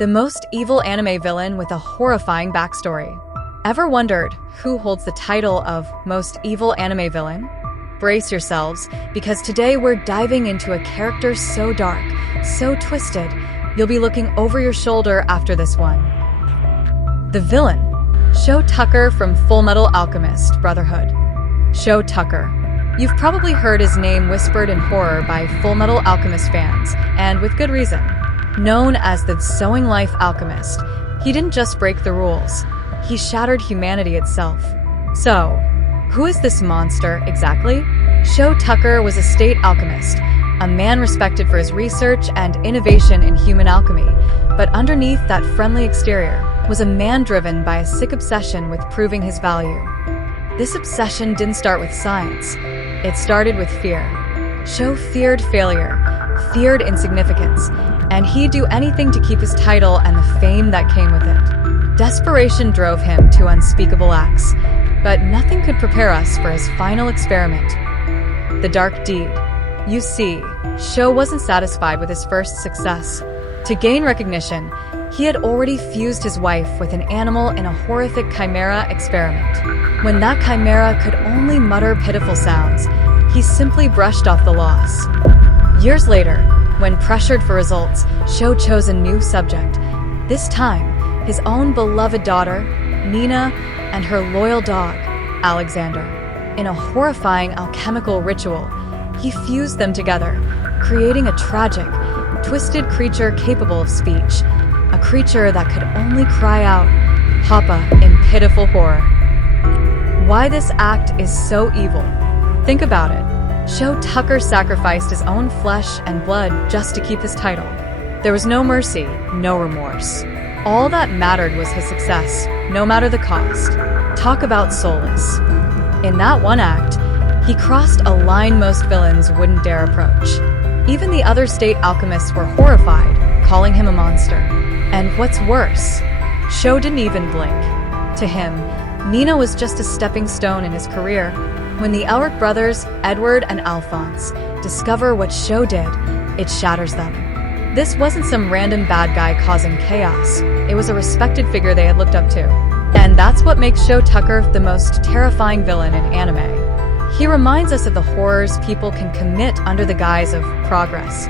the most evil anime villain with a horrifying backstory. Ever wondered who holds the title of most evil anime villain? Brace yourselves, because today we're diving into a character so dark, so twisted, you'll be looking over your shoulder after this one. The villain, Shou Tucker from Fullmetal Alchemist Brotherhood. Shou Tucker. You've probably heard his name whispered in horror by Fullmetal Alchemist fans, and with good reason. Known as the Sewing Life Alchemist, he didn't just break the rules, he shattered humanity itself. So, who is this monster exactly? Shou Tucker was a state alchemist, a man respected for his research and innovation in human alchemy, but underneath that friendly exterior was a man driven by a sick obsession with proving his value. This obsession didn't start with science, it started with fear. Shou feared failure, feared insignificance, and he'd do anything to keep his title and the fame that came with it. Desperation drove him to unspeakable acts, but nothing could prepare us for his final experiment. The dark deed. You see, Shou wasn't satisfied with his first success. To gain recognition, he had already fused his wife with an animal in a horrific chimera experiment. When that chimera could only mutter pitiful sounds, he simply brushed off the loss. Years later, when pressured for results, Shou chose a new subject. This time, his own beloved daughter, Nina, and her loyal dog, Alexander. In a horrifying alchemical ritual, he fused them together, creating a tragic, twisted creature capable of speech, a creature that could only cry out, Papa, in pitiful horror. Why this act is so evil? Think about it. Shou Tucker sacrificed his own flesh and blood just to keep his title. There was no mercy, no remorse. All that mattered was his success, no matter the cost. Talk about soulless. In that one act, he crossed a line most villains wouldn't dare approach. Even the other state alchemists were horrified, calling him a monster. And what's worse, Shou didn't even blink. To him, Nina was just a stepping stone in his career. When the Elric brothers, Edward and Alphonse, discover what Shou did, it shatters them. This wasn't some random bad guy causing chaos. It was a respected figure they had looked up to. And that's what makes Shou Tucker the most terrifying villain in anime. He reminds us of the horrors people can commit under the guise of progress.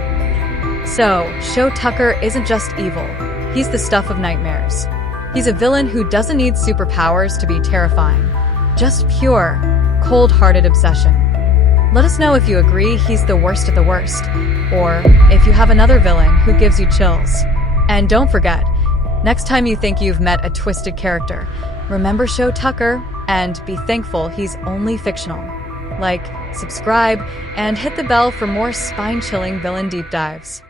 So, Shou Tucker isn't just evil. He's the stuff of nightmares. He's a villain who doesn't need superpowers to be terrifying. Just pure, cold-hearted obsession. Let us know if you agree he's the worst of the worst, or if you have another villain who gives you chills. And don't forget, next time you think you've met a twisted character, remember Shou Tucker and be thankful he's only fictional. Like, subscribe, and hit the bell for more spine-chilling villain deep dives.